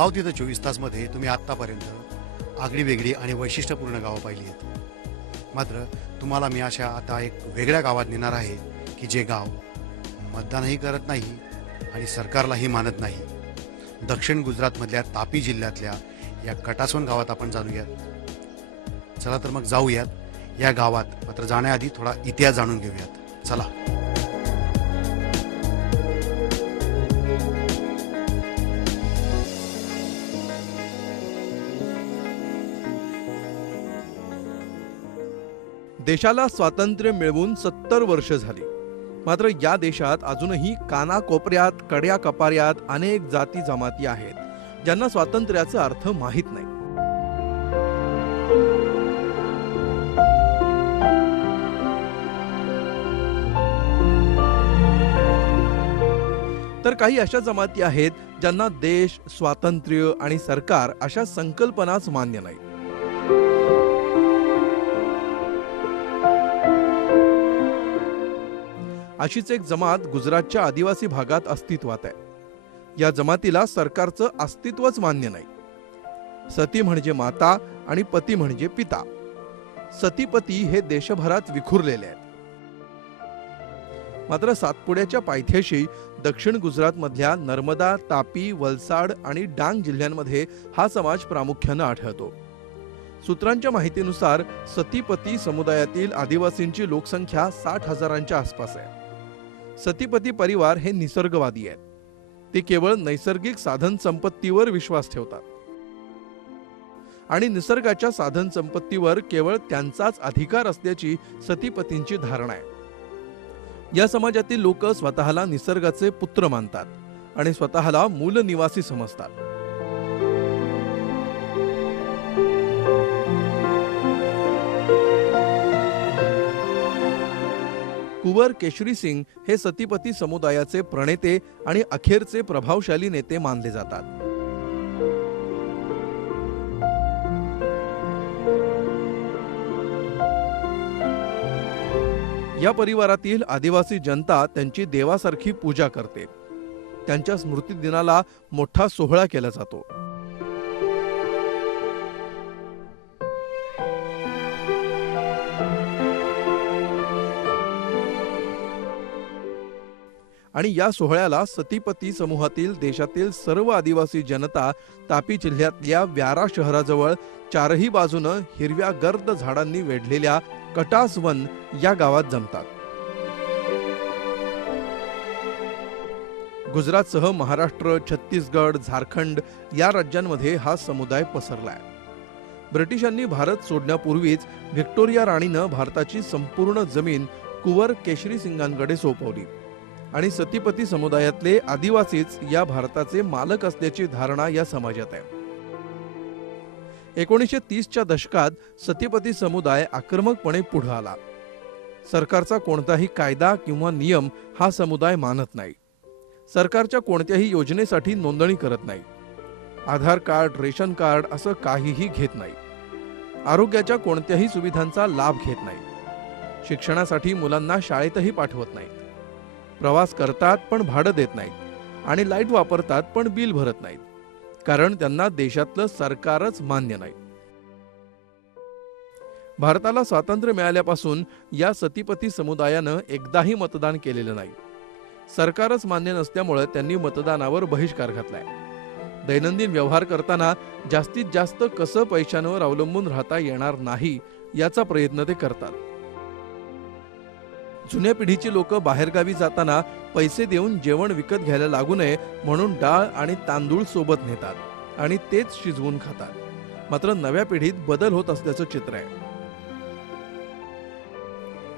गाव तिथं 24 तासमध्ये तुम्ही आत्तापर्यंत आगळी वेगळी आणि वैशिष्ट्यपूर्ण गावं पाहिली आहेत. मात्र तुम्हाला मी अशा आता एक वेगळ्या गावात नेणार आहे की जे गाव मतदानही करत नाही आणि सरकारलाही मानत नाही. दक्षिण गुजरातमधल्या तापी जिल्ह्यातल्या या कटासवन गावात आपण जाणूयात. चला तर मग जाऊयात या गावात. मात्र जाण्याआधी थोडा इतिहास जाणून घेऊयात. चला. देशाला स्वातंत्र्य मिळवून 70 वर्ष झाली. मात्र या देशात अजूनही कानाकोपऱ्यात, कड्या कपाऱ्यात अनेक जाती जमाती आहेत ज्यांना स्वातंत्र्याचा अर्थ माहीत नाही. तर काही अशा जमाती आहेत ज्यांना देश, स्वातंत्र्य आणि सरकार अशा संकल्पनाच मान्य नाही. अशीच एक जमात गुजरातच्या आदिवासी भागात अस्तित्वात आहे. या जमातीला सरकारचं अस्तित्वच मान्य नाही. सती म्हणजे माता आणि पती म्हणजे पिता. सतीपती हे देशभरात विखुरलेले आहेत. मात्र सातपुड्याच्या पायथ्याशी दक्षिण गुजरातमधल्या नर्मदा, तापी, वलसाड आणि डांग जिल्ह्यांमध्ये हा समाज प्रामुख्यानं आढळतो. सूत्रांच्या माहितीनुसार सतीपती समुदायातील आदिवासींची लोकसंख्या 60,000च्या आसपास आहे. सतीपती परिवार हे निसर्गवादी आहेत. ते केवळ नैसर्गिक साधन संपत्तीवर विश्वास ठेवतात आणि निसर्गाच्या साधन संपत्तीवर केवळ त्यांचाच अधिकार असल्याची सतीपतींची धारणा आहे. या समाजातील लोक स्वतःला निसर्गाचे पुत्र मानतात आणि स्वतःला मूल निवासी समजतात. कुंवर केशरी सिंग हे सतीपती समुदायाचे प्रणेते आणि अखेरचे प्रभावशाली नेते मानले जातात. या परिवारातील आदिवासी जनता त्यांची देवासारखी पूजा करते. त्यांच्या स्मृती दिनाला मोठा सोहळा केला जातो. आणि या सोहळ्याला सतीपती समूहातील देशातील सर्व आदिवासी जनता तापी जिल्ह्यातल्या व्यारा शहराजवळ चारही बाजूनं हिरव्या गर्द झाडांनी वेढलेल्या कटासवन या गावात जमतात. गुजरातसह महाराष्ट्र, छत्तीसगड, झारखंड या राज्यांमध्ये हा समुदाय पसरलाय. ब्रिटिशांनी भारत सोडण्यापूर्वीच व्हिक्टोरिया राणीनं भारताची संपूर्ण जमीन कुंवर केशरी सिंगांकडे सोपवली आणि सतीपती समुदायातले आदिवासीच या भारताचे मालक असल्याची धारणा या समाजात आहे. 1930च्या दशकात सतीपती समुदाय आक्रमकपणे पुढे आला. सरकारचा कोणताही कायदा किंवा नियम हा समुदाय मानत नाही. सरकारच्या कोणत्याही योजनेसाठी नोंदणी करत नाही. आधार कार्ड, रेशन कार्ड असं काहीही घेत नाही. आरोग्याच्या कोणत्याही सुविधांचा लाभ घेत नाही. शिक्षणासाठी मुलांना शाळेतही पाठवत नाही. प्रवास करतात पण भाडं देत नाहीत आणि लाईट वापरतात पण बिल भरत नाहीत, कारण त्यांना देशातलं सरकारच मान्य नाही. भारताला स्वातंत्र्य मिळाल्यापासून या सतीपती समुदायानं एकदाही मतदान केलेलं नाही. सरकारच मान्य नसल्यामुळे त्यांनी मतदानावर बहिष्कार घातलाय. दैनंदिन व्यवहार करताना जास्तीत जास्त कसं पैशांवर अवलंबून राहता येणार नाही याचा प्रयत्न ते करतात. जुन्या पिढीची लोक बाहेरगावी जाताना पैसे देऊन जेवण विकत घ्यायला लागू नये म्हणून डाळ आणि तांदूळ सोबत नेतात आणि तेच शिजवून खातात. मात्र नव्या पिढीत बदल होत असल्याचं चित्र आहे.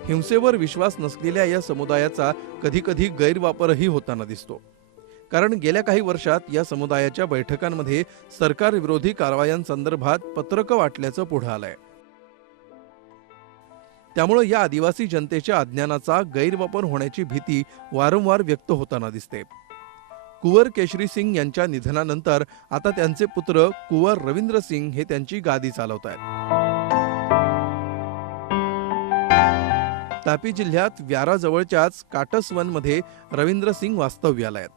हिंसेवर विश्वास नसलेल्या या समुदायाचा कधी कधी गैरवापरही होताना दिसतो. कारण गेल्या काही वर्षात या समुदायाच्या बैठकांमध्ये सरकार विरोधी कारवायांसंदर्भात पत्रकं वाटल्याचं पुढे आलंय. त्यामुळे या आदिवासी जनतेच्या अज्ञानाचा गैरवापर होण्याची भीती वारंवार व्यक्त होताना दिसते. कुंवर केशरी सिंग यांच्या निधनानंतर आता त्यांचे पुत्र कुंवर रवींद्र सिंग हे त्यांची गादी चालवत आहेत. तापी जिल्ह्यात व्यारा जवळच्याच काटसवनमध्ये रवींद्र सिंग वास्तव्याला आहेत.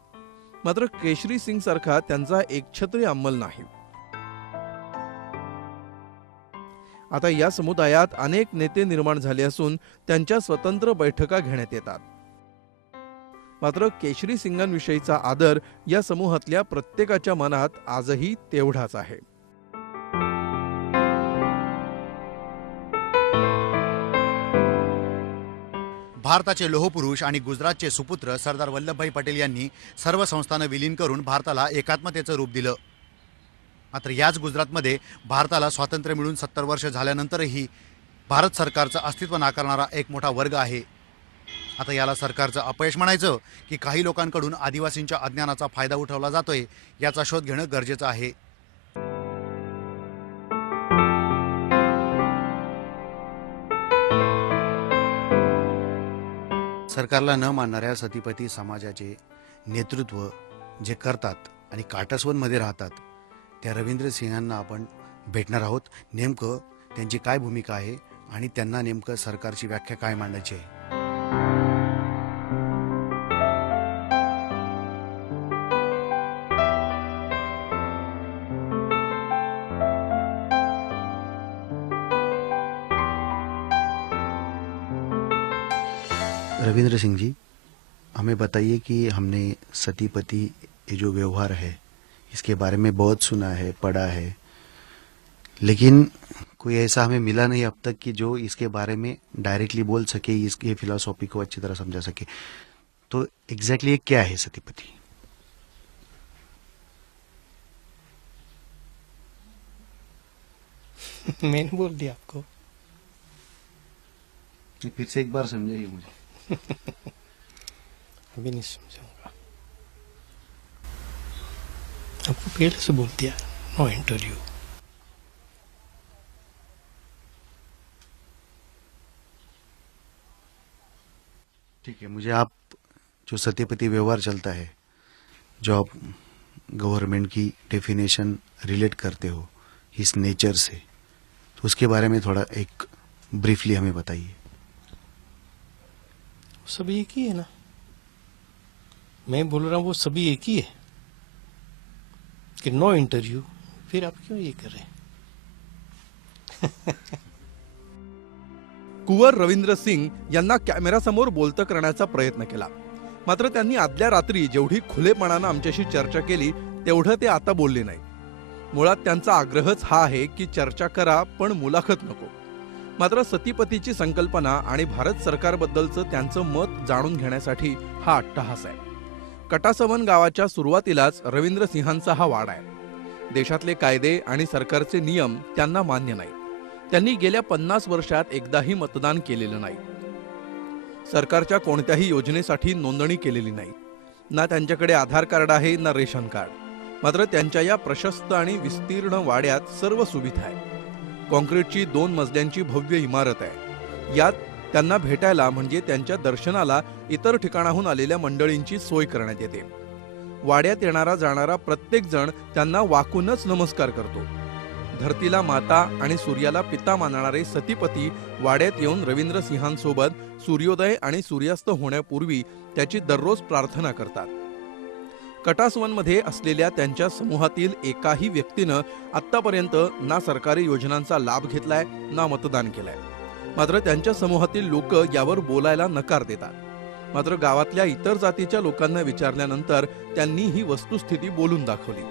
मात्र केशरी सिंग सारखा त्यांचा एकछत्री अंमल नाही. आता या समुदायात अनेक नेते निर्माण झाले असून त्यांच्या स्वतंत्र बैठका घेण्यात येतात. मात्र केशरी सिंगांविषयीचा आदर या समूहातल्या प्रत्येकाच्या मनात आजही तेवढाच आहे. भारताचे लोहपुरुष आणि गुजरातचे सुपुत्र सरदार वल्लभभाई पटेल यांनी सर्व संस्थानं विलीन करून भारताला एकात्मतेचं रूप दिलं. मात्र याच गुजरातमध्ये भारताला स्वातंत्र्य मिळून 70 वर्ष झाल्यानंतरही भारत सरकारचं अस्तित्व नाकारणारा एक मोठा वर्ग आहे. आता याला सरकारचं अपयश म्हणायचं की काही लोकांकडून आदिवासींच्या अज्ञानाचा फायदा उठवला जातोय याचा शोध घेणं गरजेचं आहे. सरकारला न मानणाऱ्या सतीपती समाजाचे नेतृत्व जे करतात आणि काटस्वनमध्ये राहतात त्या रवींद्र सिंहांना आपण भेटणार आहोत. नेमकं त्यांची काय भूमिका आहे आणि त्यांना नेमकं सरकारची व्याख्या काय मांडायची आहे. रविंद्र सिंह जी, हमें बताइए कि हमने सती पति ये जो व्यवहार है इसके बारे में बहुत सुना है, पढ़ा है, लेकिन कोई ऐसा हमें मिला नहीं अब तक कि जो इसके बारे में डायरेक्टली बोल सके, इसके फिलॉसफी को अच्छी तरह समझा सके. तो एग्जैक्टली ये क्या है सतीपति? मैंने बोल दिया आपको. फिर से एक बार समझाइए मुझे. अभी नहीं समझाऊंगा. आपको पहले से बोल दिया, नो इंटरव्यू. ठीक है, मुझे आप जो सतीपति व्यवहार चलता है, जो आप गवर्नमेंट की डेफिनेशन रिलेट करते हो इस नेचर से, तो उसके बारे में थोड़ा एक ब्रीफली हमें बताइए. सभी एक ही है ना. मैं बोल रहा हूँ वो सभी एक ही है कि नो इंटरव्यू. फिर आप क्यों ये कर रहे हैं? कुंवर रवींद्र सिंग यांना कॅमेरासमोर बोलतं करण्याचा प्रयत्न केला. मात्र त्यांनी आदल्या रात्री जेवढी खुलेपणानं आमच्याशी चर्चा केली तेवढं ते आता बोलले नाही. मुळात त्यांचा आग्रहच हा आहे की चर्चा करा पण मुलाखत नको. मात्र सतीपतीची संकल्पना आणि भारत सरकारबद्दलचं त्यांचं मत जाणून घेण्यासाठी हा अट्टहास आहे. कटासवन गावाच्या सुरुवातीलाच रवींद्र सिंहांचा हा वाडा आहे. देशातले कायदे आणि सरकारचे नियम त्यांना मान्य नाही. त्यांनी गेल्या 50 वर्षात एकदाही मतदान केलेलं नाही. सरकारच्या कोणत्याही योजनेसाठी नोंदणी केलेली नाही. ना त्यांच्याकडे आधार कार्ड आहे ना रेशन कार्ड. मात्र त्यांच्या या प्रशस्त आणि विस्तीर्ण वाड्यात सर्व सुविधा आहे. कॉन्क्रीटची 2 मजल्यांची भव्य इमारत आहे. यात त्यांना भेटायला म्हणजे त्यांच्या दर्शनाला इतर ठिकाणाहून आलेल्या मंडळींची सोय करण्यात येते. वाड्यात येणारा जाणारा प्रत्येक जण त्यांना वाकूनच नमस्कार करतो. धरतीला माता आणि सूर्याला पिता मानणारे सतीपती वाड्यात येऊन रवींद्र सिंहांसोबत सूर्योदय आणि सूर्यास्त होण्यापूर्वी त्याची दररोज प्रार्थना करतात. कटासवनमध्ये असलेल्या त्यांच्या समूहातील एकाही व्यक्तीनं आतापर्यंत ना सरकारी योजनांचा लाभ घेतलाय ना मतदान केलंय. मात्र त्यांच्या समूहातील लोक यावर बोलायला नकार देतात. मात्र गावातल्या इतर जातीच्या लोकांना विचारल्यानंतर त्यांनी ही वस्तुस्थिती बोलून दाखवली.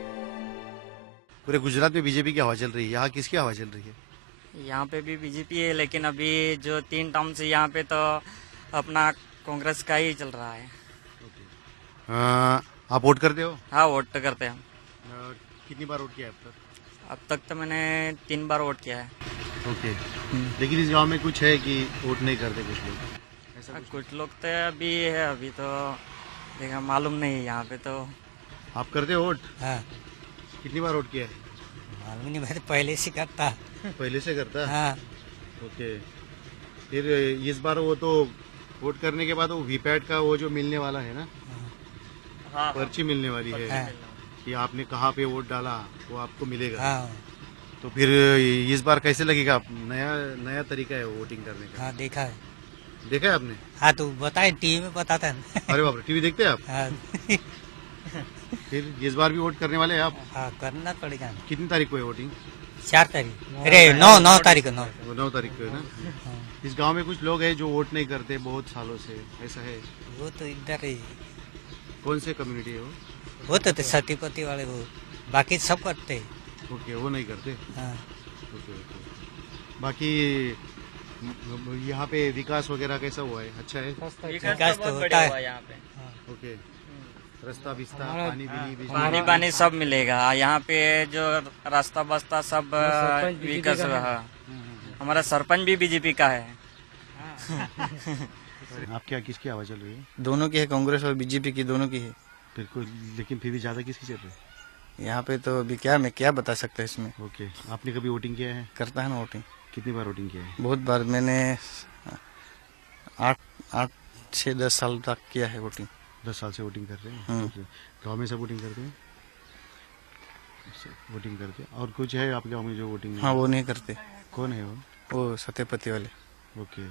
पूरे गुजरात में बीजेपी की हवा चल रही है, यहाँ किसकी हवा चल रही है? यहाँ पे भी बीजेपी है, लेकिन अभी जो 3 टर्म से यहाँ पे तो अपना कांग्रेस का ही चल रहा है. आप वोट करते हो? हाँ, वोट तो करते हैं हम. कितनी बार वोट किया है अब तक? अब तक तो मैंने 3 बार वोट किया है. ओके. लेकिन इस गांव में कुछ है कि वोट नहीं करते कुछ लोग, ऐसा कुछ लोग तो अभी है, अभी तो देखा मालूम नहीं है यहाँ पे तो. आप करते हो वोट? हाँ, कितनी बार वोट किया है? मालूम नहीं, मैं तो पहले से करता. पहले से करता है? हाँ, ओके. फिर इस बार वो तो वोट करने के बाद वो वीपैट का वो जो मिलने वाला है ना, हाँ, पर्ची मिलने वाली है हाँ, कि आपने कहाँ पे वोट डाला वो आपको मिलेगा. हाँ, तो फिर इस बार कैसे लगेगा? नया नया तरीका है वोटिंग करने का. हाँ, देखा है. देखा है आपने? हाँ, तो बताए टीवी में बताता है. अरे बाप रे, टीवी देखते हैं आप? हाँ, फिर इस बार भी वोट करने वाले हैं आप? हाँ करना पड़ेगा ना। कितनी तारीख को है वोटिंग? 4 तारीख, अरे 9 तारीख को 9। वो 9 तारीख को है ना। इस गांव में कुछ लोग हैं जो वोट नहीं करते बहुत सालों से, ऐसा है? वो तो इधर ही कौन से कम्युनिटी है वो? होते थे सतीपति वाले, वो बाकी सब करते हैं। ओके, वो नहीं करते। हाँ। Okay okay. बाकी यहाँ पे विकास वगैरह कैसा हुआ है? अच्छा है? विकास तो बहुत होता बढ़िया है। हुआ यहाँ पे। ओके। रास्ता बिस्ता, पानी बिजली पानी पानी सब मिलेगा यहाँ पे, जो रास्ता बस्ता सब विकास हुआ है। हमारा सरपंच भी बीजेपी का है। आप क्या किसकी आवाज चल रही है? दोनों की है, कांग्रेस और बीजेपी की, दोनों की है। बिल्कुल, लेकिन फिर भी ज्यादा किसकी चल रही है? यहाँ पे तो अभी क्या मैं क्या बता सकता है इसमें। ओके, आपने कभी वोटिंग किया है? करता है ना वोटिंग, कितनी बार वोटिंग किया है? बहुत बार। मैंने 8-10 साल तक किया है वोटिंग। 10 साल से वोटिंग कर रहे हैं। हम्म। ओके। गाँव में सब वोटिंग करते हैं? वोटिंग करते हैं। और कुछ है आपके गाँव में जो वोटिंग? हाँ, वो नहीं करते। कौन है वो? वो सत्यपति वाले। ओके।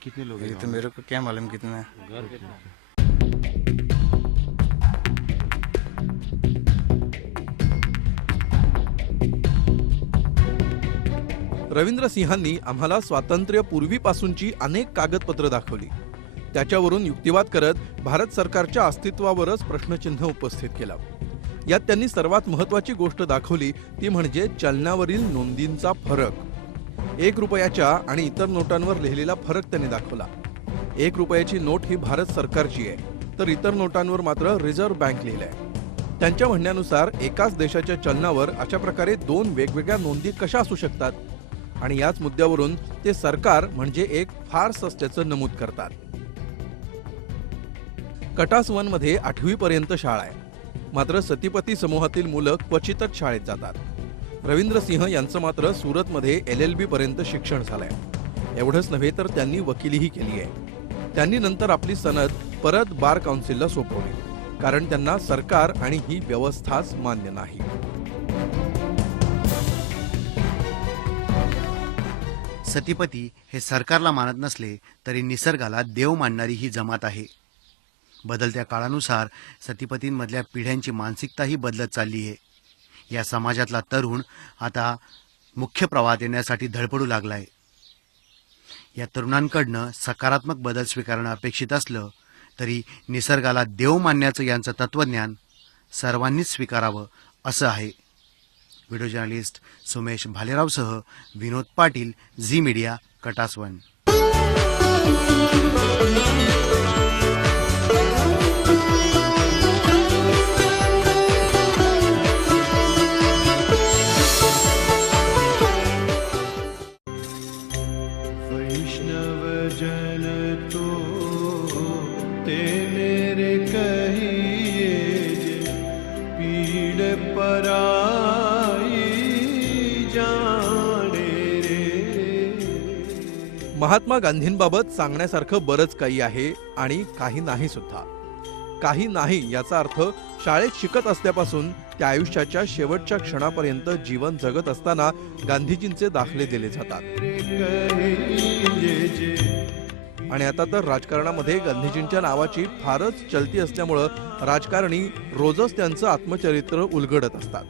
कितने लोग हैं ये गाँव तो में? मेरे को क्या मालूम कितना है। Okay, okay. रवींद्र सिंहांनी आम्हाला स्वातंत्र्यपूर्वीपासूनची अनेक कागदपत्र दाखवली. त्याच्यावरून युक्तिवाद करत भारत सरकारच्या अस्तित्वावरच प्रश्नचिन्ह उपस्थित केला. यात त्यांनी सर्वात महत्वाची गोष्ट दाखवली ती म्हणजे चलनावरील नोंदींचा फरक. 1 रुपयाच्या आणि इतर नोटांवर लिहिलेला फरक त्यांनी दाखवला. 1 रुपयाची नोट ही भारत सरकारची आहे, तर इतर नोटांवर मात्र रिझर्व्ह बँक लिहिलंय. त्यांच्या म्हणण्यानुसार एकाच देशाच्या चलनावर अशा प्रकारे 2 वेगवेगळ्या नोंदी कशा असू शकतात, आणि याच मुद्द्यावरून ते सरकार म्हणजे एक फार्स असल्याचं नमूद करतात. कटासवन मध्ये 8वी पर्यंत शाळा आहे, मात्र सतीपती समूहातील मुलं क्वचितच शाळेत जातात. रवींद्र सिंह यांचं मात्र सुरतमध्ये LLB पर्यंत शिक्षण झालंय. एवढंच नव्हे तर त्यांनी वकिलीही केली आहे. त्यांनी नंतर आपली सनद परत बार काउन्सिलला सोपवली, कारण त्यांना सरकार आणि ही व्यवस्थाच मान्य नाही. सतीपती हे सरकारला मानत नसले तरी निसर्गाला देव मानणारी ही जमात आहे. बदलत्या काळानुसार सतीपतींमधल्या पिढ्यांची मानसिकताही बदलत चालली आहे. या समाजातला तरुण आता मुख्य प्रवाहात येण्यासाठी धडपडू लागलाय. या तरुणांकडनं सकारात्मक बदल स्वीकारणं अपेक्षित असलं तरी निसर्गाला देव मानण्याचं यांचं तत्वज्ञान सर्वांनीच स्वीकारावं असं आहे. Video journalist Sumesh भालेरावसह Vinod Patil, Zee media, कटासवन. Mahatma गांधींबाबत सांगण्यासारखं बरंच काही आहे आणि काही नाही सुद्धा. काही नाही याचा अर्थ शाळेत शिकत असल्यापासून त्या आयुष्याच्या शेवटच्या क्षणापर्यंत जीवन जगत असताना गांधीजींचे दाखले दिले जातात. आणि आता तर राजकारणामध्ये गांधीजींच्या नावाची फारच चलती असल्यामुळं राजकारणी रोजच त्यांचं आत्मचरित्र उलगडत असतात.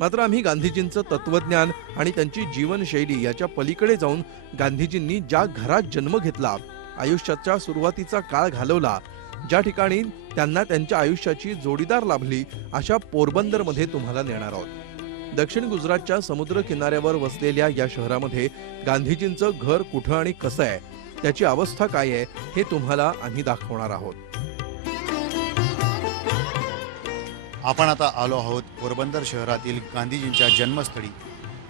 मात्र आम्ही गांधीजींचं तत्वज्ञान आणि त्यांची जीवनशैली याच्या पलीकडे जाऊन गांधीजींनी ज्या घरात जन्म घेतला, आयुष्याच्या सुरुवातीचा काळ घालवला, ज्या ठिकाणी त्यांना त्यांच्या आयुष्याची जोडीदार लाभली, अशा पोरबंदरमध्ये तुम्हाला नेणार आहोत. दक्षिण गुजरातच्या समुद्र किनाऱ्यावर वसलेल्या या शहरामध्ये गांधीजींचं घर कुठं आणि कसं आहे, त्याची अवस्था काय आहे, हे तुम्हाला आम्ही दाखवणार आहोत. आपण आता आलो आहोत पोरबंदर शहरातील गांधीजींच्या जन्मस्थळी.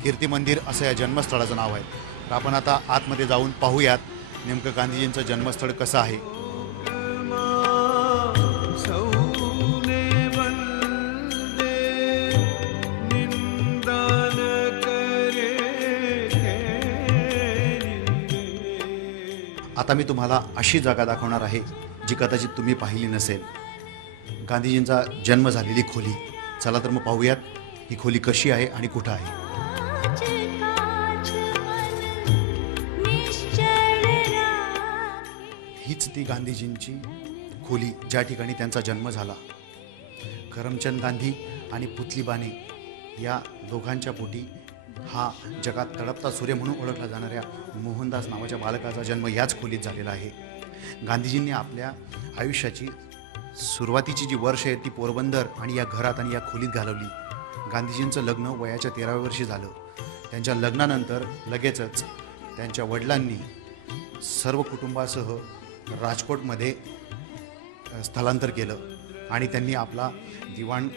कीर्ती मंदिर असं या जन्मस्थळाचं नाव आहे. तर आपण आता आतमध्ये जाऊन पाहूयात नेमकं गांधीजींचं जन्मस्थळ कसं आहे. आता मी तुम्हाला अशी जागा दाखवणार आहे जी कदाचित तुम्ही पाहिली नसेल. गांधीजींचा जन्म झालेली खोली. चला तर मग पाहूयात ही खोली कशी आहे आणि कुठं आहे. हीच ती गांधीजींची खोली ज्या ठिकाणी त्यांचा जन्म झाला. करमचंद गांधी आणि पुतली बाने या दोघांच्या पोटी हा जगात तळपता सूर्य म्हणून ओळखला जाणाऱ्या मोहनदास नावाच्या बालकाचा जन्म याच खोलीत झालेला आहे. गांधीजींनी आपल्या आयुष्याची सुरुवातीची जी वर्ष आहेत ती पोरबंदर आणि या घरात आणि या खोलीत घालवली. गांधीजींचं लग्न वयाच्या 13व्या वर्षी झालं. त्यांच्या लग्नानंतर लगेचच त्यांच्या वडिलांनी सर्व कुटुंबासह राजकोटमध्ये स्थलांतर केलं आणि त्यांनी आपला दिवाण,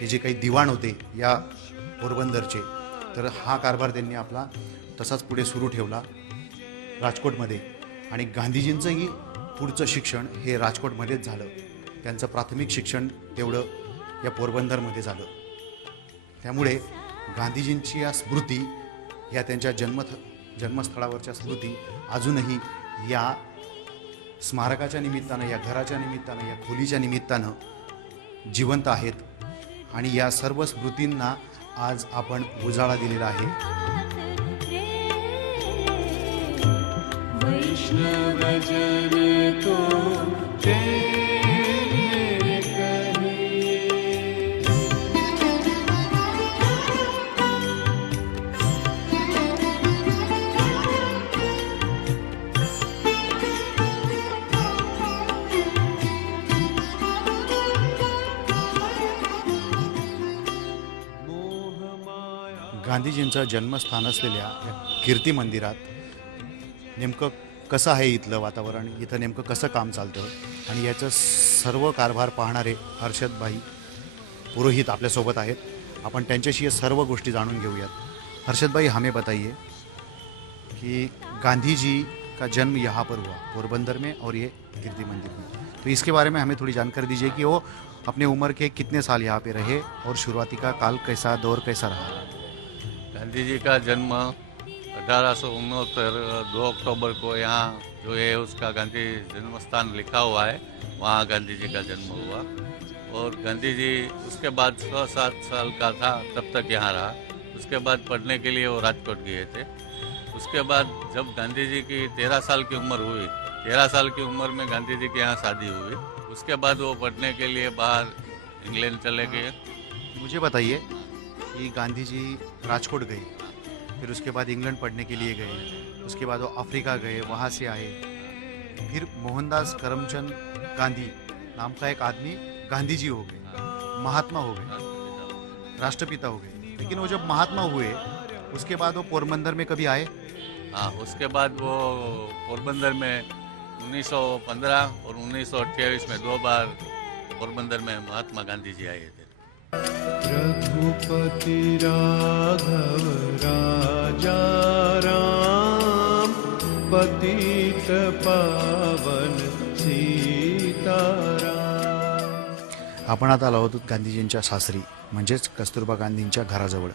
ते जे काही दिवाण होते या पोरबंदरचे, तर हा कारभार त्यांनी आपला तसाच पुढे सुरू ठेवला राजकोटमध्ये. आणि गांधीजींचंही पुढचं शिक्षण हे राजकोटमध्येच झालं. त्यांचं प्राथमिक शिक्षण तेवढं या पोरबंदरमध्ये झालं. त्यामुळे गांधीजींची या स्मृती, या त्यांच्या जन्मस्थळावरच्या स्मृती अजूनही या स्मारकाच्या निमित्तानं, या घराच्या निमित्तानं, या खोलीच्या निमित्तानं जिवंत आहेत. आणि या सर्व स्मृतींना आज आपण उजाळा दिलेला आहे. गांधीजींचं जन्मस्थान असलेल्या या कीर्ती मंदिरात नेमकं कसं आहे इथलं वातावरण, इथं नेमकं कसं काम चालतं आणि याचं सर्व कारभार पाहणारे हर्षदभाई पुरोहित आपल्यासोबत आहेत. आपण त्यांच्याशी या सर्व गोष्टी जाणून घेऊयात. हर्षद भाई, हमें बताइए कि गांधी जी का जन्म यहाँ पर हुआ पोरबंदर में और ये कीर्ति मंदिर में, तो इसके बारे में हमें थोड़ी जानकारी दीजिए कि वो अपने उम्र के कितने साल यहाँ पे रहे और शुरुआती का काल कैसा, दौर कैसा रहा. गांधी जी का जन्म 1869 2 अक्टूबर को यहाँ जो है उसका गांधी जन्म स्थान लिखा हुआ है, वहाँ गांधी जी का जन्म हुआ. और गांधी जी उसके बाद 6-7 साल का था तब तक यहाँ रहा. उसके बाद पढ़ने के लिए वो राजकोट गए थे. उसके बाद जब गांधी जी की 13 साल की उम्र हुई, 13 साल की उम्र में गांधी जी के यहाँ शादी हुई. उसके बाद वो पढ़ने के लिए बाहर इंग्लैंड चले गए. मुझे बताइए कि गांधी जी राजकोट गए, फिर उसके बाद इंग्लैंड पढ़ने के लिए गए, उसके बाद वो अफ्रीका गए, वहाँ से आए, फिर मोहनदास करमचंद गांधी नाम का एक आदमी गांधी जी हो गए, महात्मा हो गए, राष्ट्रपिता हो गए. लेकिन वो जब महात्मा हुए उसके बाद वो पोरबंदर में कभी आए? हाँ, उसके बाद वो पोरबंदर में 1915 और 1928 में 2 बार पोरबंदर में महात्मा गांधी जी आए थे. रघुपति राघव राजा राम, पतित पावन सीताराम. आपण आता आलो आहोत गांधीजींच्या सासरी म्हणजेच कस्तुरबा गांधींच्या घराजवळ.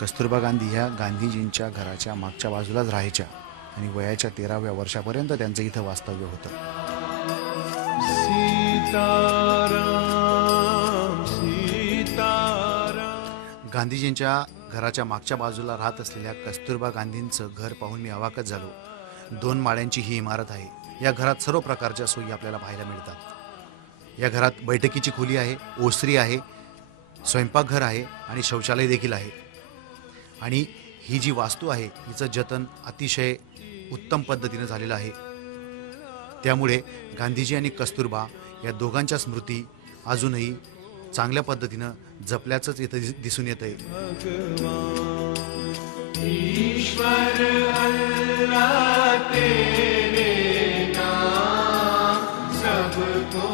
कस्तुरबा गांधी ह्या गांधीजींच्या घराच्या मागच्या बाजूलाच राहायच्या आणि वयाच्या 13व्या वर्षापर्यंत त्यांचं इथं वास्तव्य होतं. सीताराम सीताराम. गांधीजींच्या घराच्या मागच्या बाजूला राहत असलेल्या कस्तुरबा गांधींचं घर पाहून मी अवाकच झालो. 2 माळ्यांची ही इमारत आहे. या घरात सर्व प्रकारच्या सोयी आपल्याला पाहायला मिळतात. या घरात बैठकीची खोली आहे, ओसरी आहे, स्वयंपाकघर आहे आणि शौचालय देखील आहे. आणि ही जी वास्तू आहे हिचं जतन अतिशय उत्तम पद्धतीने झालेलं आहे. त्यामुळे गांधीजी आणि कस्तुरबा या दोघांच्या स्मृती अजूनही चांगल्या पद्धतीनं जपल्याचंच इथं दिसून येत आहे. ईश्वर अल्लाह तेरे नाम सबको.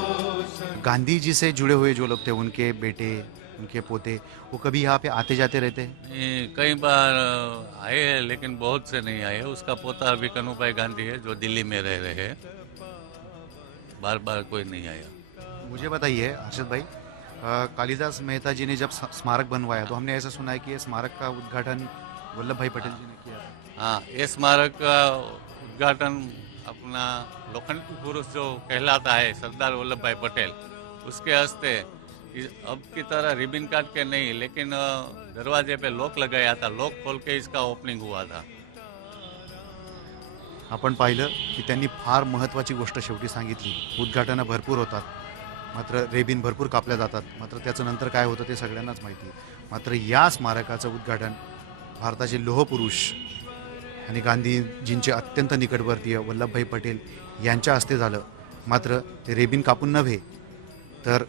गांधी जी से जुड़े हुए जो लोग थे, उनके बेटे, उनके पोते, वो कभी यहाँ पे आते जाते रहते हैं? कई बार आए हैं लेकिन बहुत से नहीं आए. उसका पोता अभी कन्हूभाई गांधी है जो दिल्ली में रह रहे हैं. बार बार कोई नहीं आया. मुझे बताइए हर्षद भाई, कालिदास मेहता जी ने जब स्मारक बनवाया तो हमने ऐसा सुना है कि ये स्मारक का उद्घाटन वल्लभ भाई पटेल जी ने किया था. हाँ, ये स्मारक का उद्घाटन अपना लोखंडी पुरुष जो कहलाता है सरदार वल्लभ भाई पटेल, उसके हस्ते अब की तरह रिबन काट के नहीं, लेकिन दरवाजे पे लॉक लगाया था. लॉक खोल के इसका ओपनिंग हुआ था. आपण पाहिलं की त्यांनी फार महत्त्वाची गोष्ट शेवटी सांगितली. उद्घाटनं भरपूर होतात, मात्र रेबीन भरपूर कापल्या जातात, मात्र त्याचं नंतर काय होतं ते सगळ्यांनाच माहिती. मात्र या स्मारकाचं उद्घाटन भारताचे लोहपुरुष आणि गांधीजींचे अत्यंत निकटवर्तीय वल्लभभाई पटेल यांच्या हस्ते झालं. मात्र ते रेबीन कापून नव्हे तर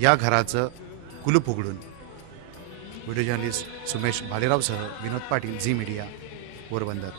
या घराचं कुलूप उघडून. Video journalist Sumesh भालेरावसह Vinod Patil, Zee media, Porbandar.